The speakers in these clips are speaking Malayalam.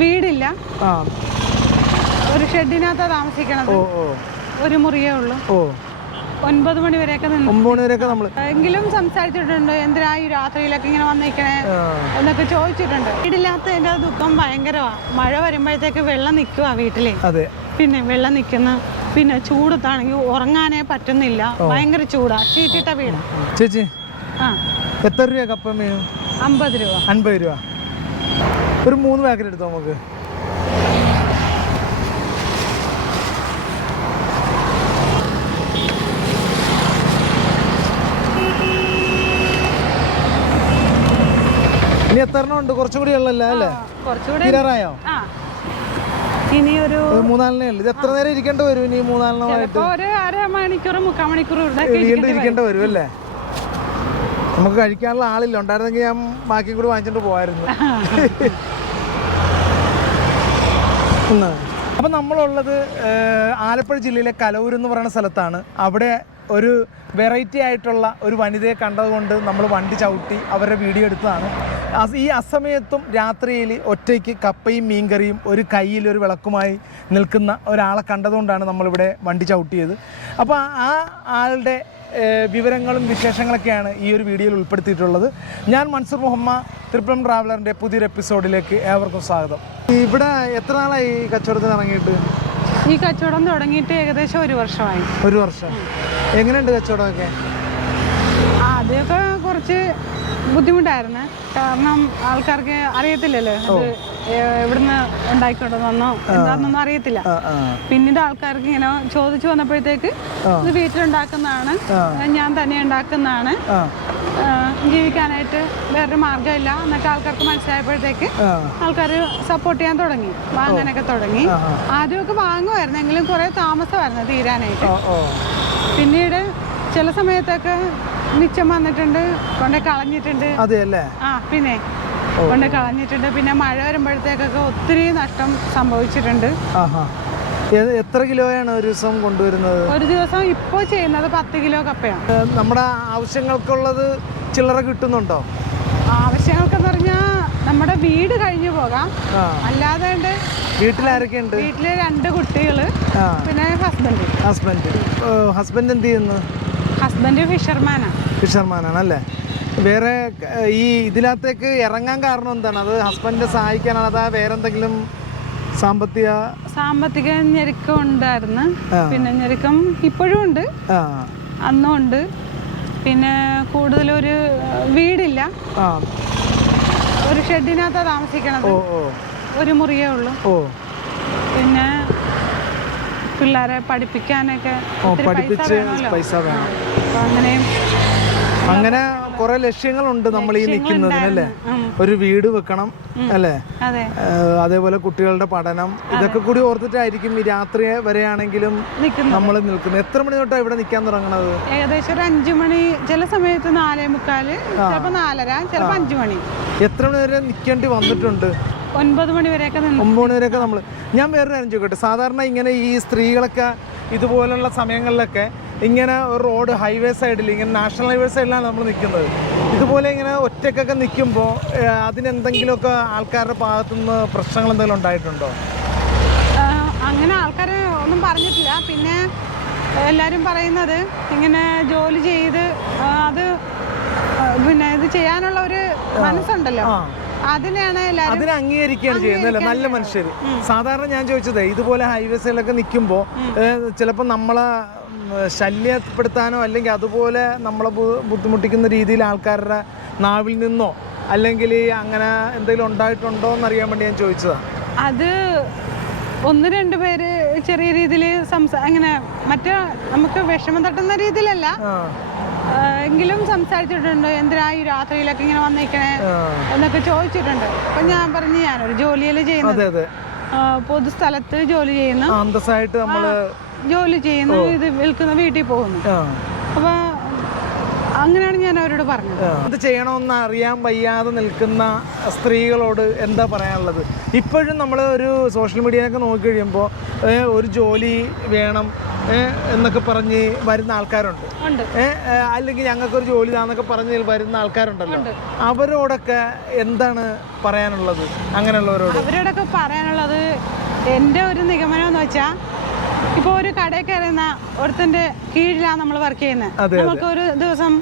വീടില്ല. ഒരു ഷെഡിനകത്താ താമസിക്കണത്. ഒരു മുറിയേ ഉള്ളൂ. ഒൻപത് മണി വരെയൊക്കെ നമ്മൾ എങ്കിലും സംസാരിച്ചിട്ടുണ്ട്. എന്തിനാ ഈ രാത്രിയിലൊക്കെ ഇങ്ങനെ വന്നിരിക്കണേ എന്നൊക്കെ ചോദിച്ചിട്ടുണ്ട്. വീടില്ലാത്തതിന്റെ ദുഃഖം ഭയങ്കരമാ മഴ വരുമ്പോഴത്തേക്ക് വെള്ളം നിൽക്കുക വീട്ടിലെ. പിന്നെ വെള്ളം നിൽക്കുന്ന പിന്നെ ചൂടത്താണെങ്കിൽ ഉറങ്ങാനേ പറ്റുന്നില്ല. ഭയങ്കര ചൂടാ. ഷീറ്റിട്ട വീട്. ചേച്ചി ആ. എത്ര രൂപ കപ്പ അമ്പത് രൂപ. അൻപത് രൂപ. ഒരു മൂന്ന് പാക്കറ്റ് എടുത്തോ നമുക്ക്? ഇനി എത്ര ഉണ്ട്? കുറച്ചുകൂടി കൂടി ഉള്ളല്ലോ അല്ലേ? തീരാറായോ? ഇനി ഒരു മൂന്നാലിനേ ഉള്ളു. ഇത് എത്ര നേരം ഇരിക്കേണ്ടി വരും ഇനി മൂന്നാലിനമായിട്ട് ഒരു അര മണിക്കൂർ മുക്കാൽ മണിക്കൂർ വീണ്ടും ഇരിക്കേണ്ടി വരും അല്ലേ? നമുക്ക് കഴിക്കാനുള്ള ആളില്ല. ഉണ്ടായിരുന്നെങ്കിൽ ഞാൻ ബാക്കി കൂടി വാങ്ങിച്ചിട്ട് പോവായിരുന്നു. അപ്പൊ നമ്മളുള്ളത് ആലപ്പുഴ ജില്ലയിലെ കലൂർ എന്ന് പറയുന്ന സ്ഥലത്താണ്. അവിടെ ഒരു വെറൈറ്റി ആയിട്ടുള്ള ഒരു വനിതയെ കണ്ടതുകൊണ്ട് നമ്മൾ വണ്ടി ചവിട്ടി അവരുടെ വീഡിയോ എടുത്തതാണ്. ഈ അസമയത്തും രാത്രിയിൽ ഒറ്റയ്ക്ക് കപ്പയും മീൻകറിയും ഒരു കയ്യിൽ ഒരു വിളക്കുമായി നിൽക്കുന്ന ഒരാളെ കണ്ടതുകൊണ്ടാണ് നമ്മളിവിടെ വണ്ടി ചവിട്ടിയത്. അപ്പോൾ ആ ആളുടെ വിവരങ്ങളും വിശേഷങ്ങളൊക്കെയാണ് ഈ ഒരു വീഡിയോയിൽ ഉൾപ്പെടുത്തിയിട്ടുള്ളത്. ഞാൻ മൻസൂർ മുഹമ്മദ് ട്രിപ്പിൾ ട്രാവലറിന്റെ പുതിയൊരു എപ്പിസോഡിലേക്ക് ഏവർക്കും സ്വാഗതം. ഇവിടെ എത്ര നാളായി ഈ കച്ചവടത്തിന് ഇറങ്ങിയിട്ട്? ഈ കച്ചവടം തുടങ്ങിയിട്ട് ഏകദേശം ഒരു വർഷമായി. ഒരു വർഷം. എങ്ങനെയുണ്ട് കച്ചവടമൊക്കെ? ആദ്യമൊക്കെ കുറച്ച് ബുദ്ധിമുട്ടായിരുന്നു. കാരണം ആൾക്കാർക്ക് അറിയത്തില്ലല്ലോ. അത് എവിടുന്ന് ഉണ്ടായിക്കൊണ്ട് വന്നോ? എന്താണെന്നൊന്നും അറിയത്തില്ല. പിന്നീട് ആൾക്കാർക്ക് ഇങ്ങനെ ചോദിച്ചു വന്നപ്പോഴത്തേക്ക് ഇത് വീട്ടിലുണ്ടാക്കുന്നതാണ് ഞാൻ തന്നെ ഉണ്ടാക്കുന്നതാണ്. ജീവിക്കാനായിട്ട് വേറൊരു മാർഗമില്ല എന്നൊക്കെ ആൾക്കാർക്ക് മനസ്സിലായപ്പോഴത്തേക്ക് ആൾക്കാർ സപ്പോർട്ട് ചെയ്യാൻ തുടങ്ങി വാങ്ങാനൊക്കെ തുടങ്ങി. ആദ്യമൊക്കെ വാങ്ങുമായിരുന്നു എങ്കിലും കുറെ താമസമായിരുന്നു തീരാനായിട്ട്. പിന്നീട് ചില സമയത്തൊക്കെ മിച്ചം വന്നിട്ടുണ്ട് കൊണ്ടേ കളഞ്ഞിട്ടുണ്ട്. അതെ അല്ലേ ആ പിന്നെ കൊണ്ട് കളഞ്ഞിട്ടുണ്ട്. പിന്നെ മഴ വരുമ്പോഴത്തേക്കൊക്കെ ഒത്തിരി നഷ്ടം സംഭവിച്ചിട്ടുണ്ട്. എത്ര കിലോയാണ് ഒരു ദിവസം കൊണ്ടുവരുന്നത്? ഒരു ദിവസം ഇപ്പോൾ ചെയ്യുന്നത് പത്ത് കിലോ കപ്പയാണ്. നമ്മുടെ ആവശ്യങ്ങൾക്കുള്ളത് ചില്ലറ കിട്ടുന്നുണ്ടോ? ആവശ്യങ്ങൾക്കെന്ന് പറഞ്ഞാൽ നമ്മുടെ വീട് കഴിഞ്ഞു പോകാം. അല്ലാതെ വീട്ടിലാരൊക്കെയുണ്ട്? വീട്ടിൽ രണ്ട് കുട്ടികൾ പിന്നെ ഹസ്ബൻഡ്. ഹസ്ബൻഡ്. ഹസ്ബൻഡ് എന്ത് ചെയ്യുന്നു? ഹസ്ബൻഡ് ഫിഷർമാനാണ് ഫിഷർമാനാണ് അല്ലേ വേറെ ഈ ഇതിനകത്തേക്ക് ഇറങ്ങാൻ കാരണം എന്താണ്? അത് ഹസ്ബൻഡിനെ സഹായിക്കാനാണ് അതാ വേറെ എന്തെങ്കിലും സാമ്പത്തിക സാമ്പത്തിക ഞെരുക്കം ഉണ്ടായിരുന്നു. പിന്നെ ഞെരുക്കം ഇപ്പോഴും ഉണ്ട്. അന്നും ഉണ്ട്. പിന്നെ കൂടുതലൊരു വീടില്ല. ഒരു ഷെഡിനകത്താ താമസിക്കണത്. ഒരു മുറിയേ ഉള്ളൂ. പിന്നെ പിള്ളേരെ പഠിപ്പിക്കാനൊക്കെ പഠിപ്പിച്ച് പൈസ വേണം. അങ്ങനെയും അങ്ങനെ കുറെ ലക്ഷ്യങ്ങളുണ്ട് നമ്മൾ ഈ നിൽക്കുന്നതിന് അല്ലേ ഒരു വീട് വെക്കണം അല്ലേ? അതെ. അതേപോലെ കുട്ടികളുടെ പഠനം ഇതൊക്കെ കൂടി ഓർത്തിട്ടായിരിക്കും ഈ രാത്രി വരെയാണെങ്കിലും നമ്മൾ നിൽക്കുന്നത്. എത്ര മണി തൊട്ടാണ് ഇവിടെ നിൽക്കാൻ തുടങ്ങണത്? ഏകദേശം ഒരു അഞ്ചു മണി ചില സമയത്ത് നാലേ മുക്കാൽ ചിലപ്പോ നാലര ചിലപ്പോ അഞ്ചു മണി. എത്ര മണി വരെ നിൽക്കേണ്ടി വന്നിട്ടുണ്ട്? ഒൻപത് മണി വരെയൊക്കെ ഒമ്പത് മണി വരെയൊക്കെ നമ്മൾ ഞാൻ വേറൊരു കാര്യം ചോദിക്കട്ടെ? സാധാരണ ഇങ്ങനെ ഈ സ്ത്രീകളൊക്കെ ഇതുപോലുള്ള സമയങ്ങളിലൊക്കെ ഇങ്ങനെ ഒരു റോഡ് ഹൈവേ സൈഡിൽ ഇങ്ങനെ നാഷണൽ ഹൈവേ സൈഡിലാണ് നമ്മൾ നിൽക്കുന്നത്. ഇതുപോലെ ഇങ്ങനെ ഒറ്റക്കൊക്കെ നിൽക്കുമ്പോൾ അതിനെന്തെങ്കിലുമൊക്കെ ആൾക്കാരുടെ ഭാഗത്തുനിന്ന് പ്രശ്നങ്ങൾ എന്തെങ്കിലും ഉണ്ടായിട്ടുണ്ടോ? അങ്ങനെ ആൾക്കാർ ഒന്നും പറഞ്ഞിട്ടില്ല. പിന്നെ എല്ലാവരും പറയുന്നത് ഇങ്ങനെ ജോലി ചെയ്ത് അത് പിന്നെ ഇത് ചെയ്യാനുള്ള ഒരു മനസ്സുണ്ടല്ലോ. അതിനെ അംഗീകരിക്കുകയാണ് ചെയ്യുന്നത് നല്ല മനുഷ്യർ സാധാരണ ഞാൻ ചോദിച്ചത് ഇതുപോലെ ഹൈവേസിലൊക്കെ നിൽക്കുമ്പോൾ ചിലപ്പോൾ നമ്മളെ ശല്യപ്പെടുത്താനോ അല്ലെങ്കിൽ അതുപോലെ നമ്മളെ ബുദ്ധിമുട്ടിക്കുന്ന രീതിയിൽ ആൾക്കാരുടെ നാവിൽ നിന്നോ അല്ലെങ്കിൽ അങ്ങനെ എന്തെങ്കിലും ഉണ്ടായിട്ടുണ്ടോ എന്നറിയാൻ വേണ്ടി ഞാൻ ചോദിച്ചതാണ്. അത് ഒന്ന് രണ്ട് പേര് ചെറിയ രീതിയിൽ സംസാ അങ്ങനെ മറ്റേ നമുക്ക് വിഷമം തട്ടുന്ന രീതിയിലല്ല. എങ്കിലും സംസാരിച്ചിട്ടുണ്ട്. എന്തിനാ ഈ രാത്രിയിലൊക്കെ ഇങ്ങനെ വന്നിരിക്കണേ. എന്നൊക്കെ ചോദിച്ചിട്ടുണ്ട്. അപ്പൊ ഞാൻ പറഞ്ഞു ഞാനൊരു ജോലിയിൽ ചെയ്യുന്നത്? പൊതുസ്ഥലത്ത് ജോലി ചെയ്യുന്നു. അന്തസ്സായിട്ട് ജോലി ചെയ്യുന്നു ഇത് വിൽക്കുന്ന വീട്ടിൽ പോകുന്നു. അപ്പൊ അങ്ങനെയാണ് ഞാൻ അവരോട് പറഞ്ഞത്. എന്ത് ചെയ്യണമെന്ന് അറിയാൻ വയ്യാതെ നിൽക്കുന്ന സ്ത്രീകളോട് എന്താ പറയാനുള്ളത്? ഇപ്പോഴും നമ്മൾ ഒരു സോഷ്യൽ മീഡിയയിലൊക്കെ നോക്കി കഴിയുമ്പോൾ ഒരു ജോലി വേണം എന്നൊക്കെ പറഞ്ഞ് വരുന്ന ആൾക്കാരുണ്ട്. അല്ലെങ്കിൽ ഞങ്ങൾക്കൊരു ജോലി താന്നൊക്കെ പറഞ്ഞ് വരുന്ന ആൾക്കാരുണ്ടല്ലോ. അവരോടൊക്കെ എന്താണ് പറയാനുള്ളത്? അങ്ങനെയുള്ളവരോട്. അവരോടൊക്കെ പറയാനുള്ളത് എന്റെ ഒരു നിഗമനം എന്ന് വെച്ചാൽ ഇപ്പോൾ ഒരു കടയിൽ കയറുന്ന ഒരുത്തന്റെ കീഴിലാണ് നമ്മൾ വർക്ക് ചെയ്യുന്നത് നമുക്ക് ഒരു ദിവസം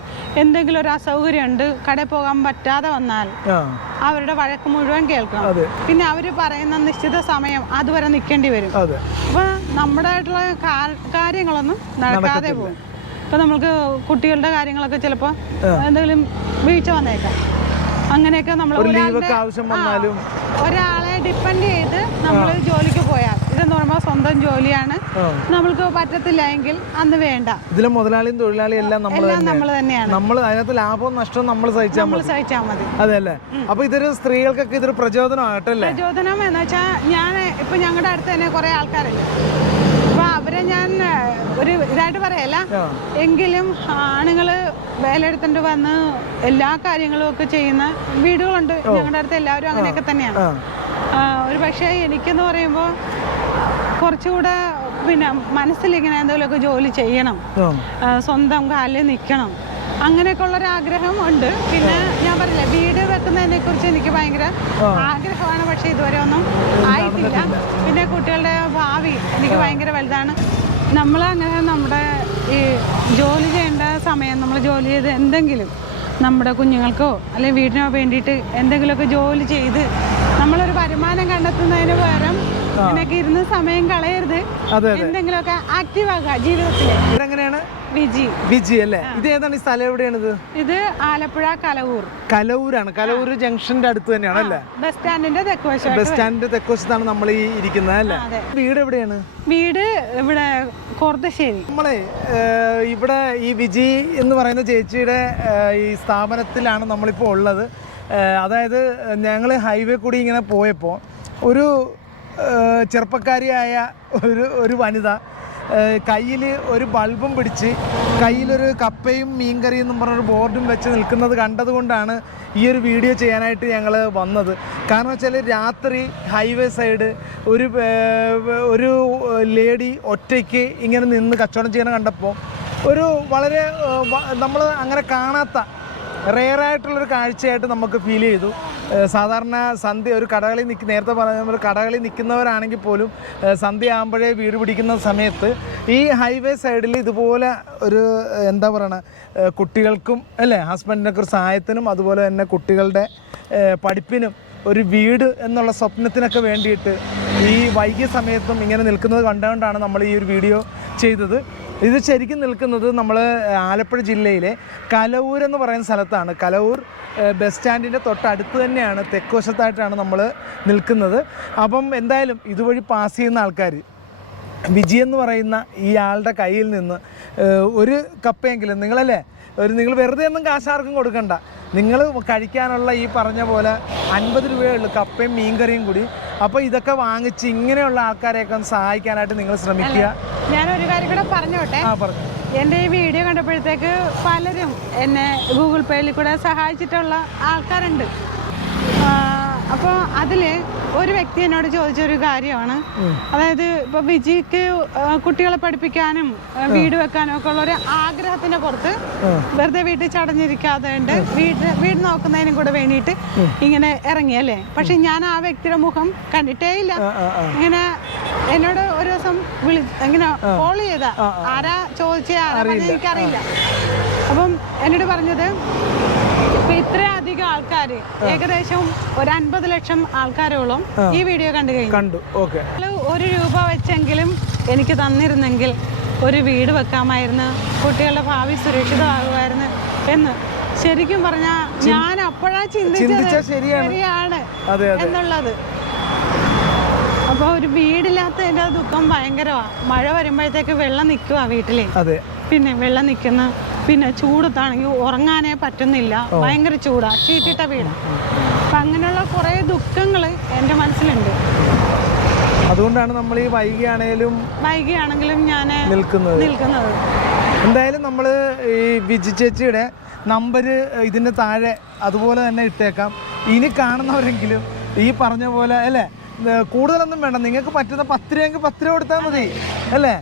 എന്തെങ്കിലും ഒരു അസൗകര്യം ഉണ്ട് കടയിൽ പോകാൻ പറ്റാതെ വന്നാൽ അവരുടെ വഴക്ക് മുഴുവൻ കേൾക്കണം. പിന്നെ അവർ പറയുന്ന നിശ്ചിത സമയം അതുവരെ നിൽക്കേണ്ടി വരും. അപ്പോൾ നമ്മുടെ ആയിട്ടുള്ള കാര്യങ്ങളൊന്നും നടക്കാതെ പോകും. ഇപ്പം നമുക്ക് കുട്ടികളുടെ കാര്യങ്ങളൊക്കെ ചിലപ്പോൾ എന്തെങ്കിലും വീഴ്ച വന്നേക്കാം. അങ്ങനെയൊക്കെ നമ്മൾ ഒരാളെ ഡിപ്പെൻഡ് ചെയ്ത് നമ്മൾ ജോലിക്ക് പോയാൽ ഇതെന്ന് പറയുമ്പോൾ സ്വന്തം ജോലിയാണ്. നമ്മൾക്ക് പറ്റത്തില്ല എങ്കിൽ അന്ന് വേണ്ട. ഇതിലെ മുതലാളിയും തൊഴിലാളിയും എല്ലാം നമ്മൾ തന്നെയാണ്. നമ്മൾ അതിനകത്ത് ലാഭവും നഷ്ടവും നമ്മൾ സഹിച്ചാൽ നമ്മൾ മതി. സഹിച്ചാൽ മതി. അതെ അല്ലേ? അപ്പൊ ഇതൊരു സ്ത്രീകൾക്കൊക്കെ ഇതൊരു പ്രചോദനമാകട്ടല്ലേ പ്രചോദനം എന്ന് വെച്ചാൽ ഞാൻ ഇപ്പൊ ഞങ്ങളുടെ അടുത്ത് തന്നെ കുറെ ആൾക്കാരുണ്ട്. അപ്പൊ അവരെ ഞാൻ ഒരു ഇതായിട്ട് പറയല്ല. എങ്കിലും ആണുങ്ങൾ വേലെടുത്തിട്ട് വന്ന് എല്ലാ കാര്യങ്ങളും ഒക്കെ ചെയ്യുന്ന വീടുകളുണ്ട് ഞങ്ങളുടെ അടുത്ത് എല്ലാവരും അങ്ങനെയൊക്കെ തന്നെയാണ്. ഒരു പക്ഷേ എനിക്കെന്ന് പറയുമ്പോൾ കുറച്ചുകൂടെ പിന്നെ മനസ്സിൽ ഇങ്ങനെ എന്തെങ്കിലുമൊക്കെ ജോലി ചെയ്യണം. സ്വന്തം കാലിൽ നിൽക്കണം. അങ്ങനെയൊക്കെ ഉള്ളൊരു ആഗ്രഹം ഉണ്ട്. പിന്നെ ഞാൻ പറഞ്ഞില്ലേ വീട് വെക്കുന്നതിനെ കുറിച്ച് എനിക്ക് ഭയങ്കര ആഗ്രഹമാണ്. പക്ഷെ ഇതുവരെ ഒന്നും ആയിട്ടില്ല. പിന്നെ കുട്ടികളുടെ ഭാവി എനിക്ക് ഭയങ്കര വലുതാണ്. നമ്മൾ അങ്ങനെ നമ്മുടെ ഈ ജോലി ചെയ്യേണ്ട സമയം നമ്മൾ ജോലി ചെയ്ത് എന്തെങ്കിലും നമ്മുടെ കുഞ്ഞുങ്ങൾക്കോ അല്ലെങ്കിൽ വീടിനോ വേണ്ടിയിട്ട് എന്തെങ്കിലുമൊക്കെ ജോലി ചെയ്ത് നമ്മളൊരു വരുമാനം കണ്ടെത്തുന്നതിന് പകരം ഇതിനൊക്കെ ഇരുന്ന് സമയം കളയരുത്. എന്തെങ്കിലുമൊക്കെ ആക്റ്റീവ് ആക്കുക ജീവിതത്തിൽ. ഇതെങ്ങനെയാണ്? വിജി. വിജി അല്ലേ? ഇത് ഏതാണ്? ഈ സ്ഥലം എവിടെയാണിത്? ഇത് ആലപ്പുഴ കലവൂർ. കലവൂരാണ്. കലവൂർ ജംഗ്ഷന്റെ അടുത്ത് തന്നെയാണ് അല്ലേ? ബസ് സ്റ്റാൻഡിന്റെ തെക്കുവശം ബസ് സ്റ്റാൻഡിന്റെ തെക്കുവശത്താണ് നമ്മൾ ഈ ഇരിക്കുന്നത് അല്ലേ? വീട് എവിടെയാണ്? വീട് ഇവിടെ കോർത്തശ്ശേരി നമ്മളെ ഇവിടെ ഈ വിജി എന്ന് പറയുന്ന ചേച്ചിയുടെ ഈ സ്ഥാപനത്തിലാണ് നമ്മളിപ്പോൾ ഉള്ളത്. അതായത് ഞങ്ങൾ ഹൈവേ കൂടി ഇങ്ങനെ പോയപ്പോൾ ഒരു ചെറുപ്പക്കാരിയായ ഒരു ഒരു വനിത. കയ്യിൽ ഒരു ബൾബും പിടിച്ച് കയ്യിലൊരു കപ്പയും മീൻകറിയും എന്നും പറഞ്ഞൊരു ബോർഡും വെച്ച് നിൽക്കുന്നത് കണ്ടതുകൊണ്ടാണ് ഈ ഒരു വീഡിയോ ചെയ്യാനായിട്ട് ഞങ്ങൾ വന്നത്. കാരണം വെച്ചാൽ രാത്രി ഹൈവേ സൈഡ് ഒരു ഒരു ലേഡി ഒറ്റയ്ക്ക് ഇങ്ങനെ നിന്ന് കച്ചവടം ചെയ്യണ കണ്ടപ്പോൾ ഒരു വളരെ നമ്മൾ അങ്ങനെ കാണാത്ത റെയറായിട്ടുള്ളൊരു കാഴ്ചയായിട്ട് നമുക്ക് ഫീൽ ചെയ്തു. സാധാരണ സന്ധ്യ ഒരു കടകളിൽ നിൽക്കുന്ന നേരത്തെ പറഞ്ഞ പോലെ കടകളിൽ നിൽക്കുന്നവരാണെങ്കിൽ പോലും സന്ധ്യ ആകുമ്പോഴേ വീട് പിടിക്കുന്ന സമയത്ത് ഈ ഹൈവേ സൈഡിൽ ഇതുപോലെ ഒരു എന്താ പറയണ കുട്ടികൾക്കും അല്ലേ ഹസ്ബൻഡിനൊക്കെ ഒരു സഹായത്തിനും അതുപോലെ തന്നെ കുട്ടികളുടെ പഠിപ്പിനും ഒരു വീട് എന്നുള്ള സ്വപ്നത്തിനൊക്കെ വേണ്ടിയിട്ട് ഈ വൈകിയ സമയത്തും ഇങ്ങനെ നിൽക്കുന്നത് കണ്ടുകൊണ്ടാണ് നമ്മൾ ഈ ഒരു വീഡിയോ ചെയ്തത്. ഇത് ശരിക്കും നിൽക്കുന്നത് നമ്മൾ ആലപ്പുഴ ജില്ലയിലെ കലവൂർ എന്ന് പറയുന്ന സ്ഥലത്താണ്. കലവൂർ ബസ് സ്റ്റാൻഡിന്റെ തൊട്ടടുത്ത് തന്നെയാണ് തെക്കുവശത്തായിട്ടാണ് നമ്മൾ നിൽക്കുന്നത്. അപ്പം എന്തായാലും ഇതുവഴി പാസ് ചെയ്യുന്ന ആൾക്കാർ വിജി എന്ന് പറയുന്ന ഈ ആളുടെ കയ്യിൽ നിന്ന് ഒരു കപ്പയെങ്കിലും നിങ്ങളല്ലേ ഒരു നിങ്ങൾ വെറുതെ ഒന്നും കാശാർക്കും കൊടുക്കണ്ട. നിങ്ങൾ കഴിക്കാനുള്ള ഈ പറഞ്ഞ പോലെ അൻപത് രൂപയേ ഉള്ളൂ കപ്പയും മീൻകറിയും കൂടി. അപ്പോൾ ഇതൊക്കെ വാങ്ങിച്ച് ഇങ്ങനെയുള്ള ആൾക്കാരെയൊക്കെ ഒന്ന് സഹായിക്കാനായിട്ട് നിങ്ങൾ ശ്രമിക്കുക. ഞാൻ ഒരു കാര്യം കൂടെ പറഞ്ഞോട്ടെ? ആ പറഞ്ഞു. എന്റെ ഈ വീഡിയോ കണ്ടപ്പോഴത്തേക്ക് പലരും എന്നെ ഗൂഗിൾ പേയിൽ കൂടെ സഹായിച്ചിട്ടുള്ള ആൾക്കാരുണ്ട്. അപ്പോൾ അതിൽ ഒരു വ്യക്തി എന്നോട് ചോദിച്ചൊരു കാര്യമാണ്. അതായത് ഇപ്പൊ വിജിക്ക് കുട്ടികളെ പഠിപ്പിക്കാനും വീട് വെക്കാനും ഒക്കെ ഉള്ള ഒരു ആഗ്രഹത്തിന്റെ പുറത്ത് വെറുതെ വീട്ടിൽ ചടഞ്ഞിരിക്കാതെ ഉണ്ട്. വീട് വീട് നോക്കുന്നതിനും കൂടെ വേണ്ടിയിട്ട് ഇങ്ങനെ ഇറങ്ങിയല്ലേ പക്ഷെ ഞാൻ ആ വ്യക്തിയുടെ മുഖം കണ്ടിട്ടേ ഇല്ല. ഇങ്ങനെ എന്നോട് ഒരു ദിവസം വിളി ഇങ്ങനെ കോൾ ചെയ്ത. ആരാ ചോദിച്ച ആരാ പറഞ്ഞ എനിക്കറിയില്ല. അപ്പം എന്നോട് പറഞ്ഞത് ആൾക്കാർ ഏകദേശം ഒരു അൻപത് ലക്ഷം ആൾക്കാരോളം ഈ വീഡിയോ കണ്ടു കഴിഞ്ഞു. കണ്ടു. ഓക്കെ. ഒരു രൂപ വെച്ചെങ്കിലും എനിക്ക് തന്നിരുന്നെങ്കിൽ ഒരു വീട് വെക്കാമായിരുന്നു കുട്ടികളുടെ ഭാവി സുരക്ഷിതമാകുമായിരുന്നു എന്ന് ശരിക്കും പറഞ്ഞാൽ ഞാൻ അപ്പോഴാ ചിന്തിച്ചത് ചിന്തിച്ചാ ശരിയാണ്. എന്നുള്ളത്. അപ്പൊ ഒരു വീടില്ലാത്തതിന്റെ ദുഃഖം ഭയങ്കരമാണ് മഴ വരുമ്പോഴത്തേക്ക് വെള്ളം നിൽക്കുവാ വീട്ടിൽ. അതെ. പിന്നെ വെള്ളം നിൽക്കുന്ന പിന്നെ ചൂടത്താണെങ്കിൽ ഉറങ്ങാനേ പറ്റുന്നില്ല. ഭയങ്കര ചൂടാ. ചീറ്റിട്ട വീട്. അപ്പം അങ്ങനെയുള്ള കുറേ ദുഃഖങ്ങൾ എന്റെ മനസ്സിലുണ്ട്. അതുകൊണ്ടാണ് നമ്മൾ ഈ വൈകിയാണെങ്കിലും വൈകിയാണെങ്കിലും ഞാൻ നിൽക്കുന്നത്. നിൽക്കുന്നത്. എന്തായാലും നമ്മൾ ഈ വിജി ചേച്ചിയുടെ നമ്പർ ഇതിന്റെ താഴെ അതുപോലെ തന്നെ ഇട്ടേക്കാം. ഇനി കാണുന്നവരെങ്കിലും ഈ പറഞ്ഞ പോലെ അല്ലേ? കൂടുതലൊന്നും വേണ്ട. നിങ്ങൾക്ക് പറ്റുന്ന പത്ത് രൂപയെങ്കിൽ പത്ത് രൂപ കൊടുത്താൽ മതി അല്ലേ?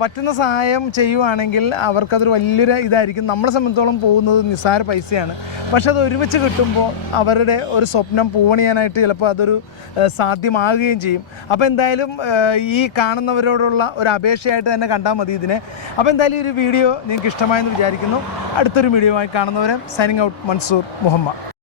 പറ്റുന്ന സഹായം ചെയ്യുവാണെങ്കിൽ അവർക്കതൊരു വലിയൊരു ഇതായിരിക്കും. നമ്മളെ സംബന്ധിച്ചോളം പോകുന്നത് നിസ്സാര പൈസയാണ്. പക്ഷെ അത് ഒരുമിച്ച് കിട്ടുമ്പോൾ അവരുടെ ഒരു സ്വപ്നം പൂവണിയാനായിട്ട് ചിലപ്പോൾ അതൊരു സാധ്യമാകുകയും ചെയ്യും. അപ്പോൾ എന്തായാലും ഈ കാണുന്നവരോടുള്ള ഒരു അപേക്ഷയായിട്ട് തന്നെ കണ്ടാൽ മതി ഇതിനെ. അപ്പോൾ എന്തായാലും ഈ ഒരു വീഡിയോ നിങ്ങൾക്ക് ഇഷ്ടമായെന്ന് വിചാരിക്കുന്നു. അടുത്തൊരു വീഡിയോ ആയി കാണുന്നവരെ സൈനിങ് ഔട്ട് മൻസൂർ മുഹമ്മദ്.